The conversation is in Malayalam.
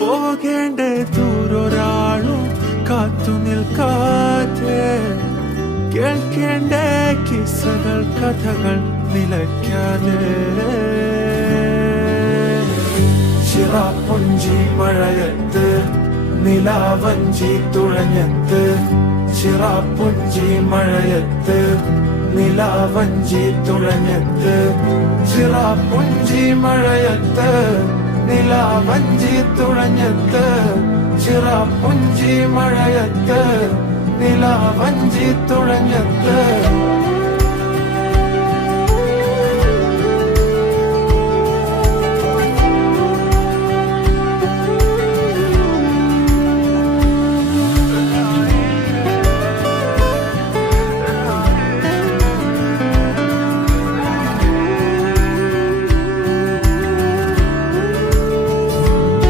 പോകേണ്ട ദൂരൊരാളും കാത്തു നിൽക്കാതെ കേൾക്കേണ്ട കിസ്സകൾ കഥകൾ നിലയ്ക്കാതെ ചിറാപ്പുഞ്ചി മഴയത്ത് നിലാവഞ്ചി തുഴഞ്ഞത്ത് ചിറാപ്പുഞ്ചി മഴയത്ത് നിലാവഞ്ചി തുഴഞ്ഞത്ത് ചിറാപ്പുഞ്ചി മഴയത്ത് നിലാവഞ്ചി തുഴഞ്ഞത്ത് ചിറാപ്പുഞ്ചി മഴയത്ത് നിലാവഞ്ചി തുഴഞ്ഞത്ത്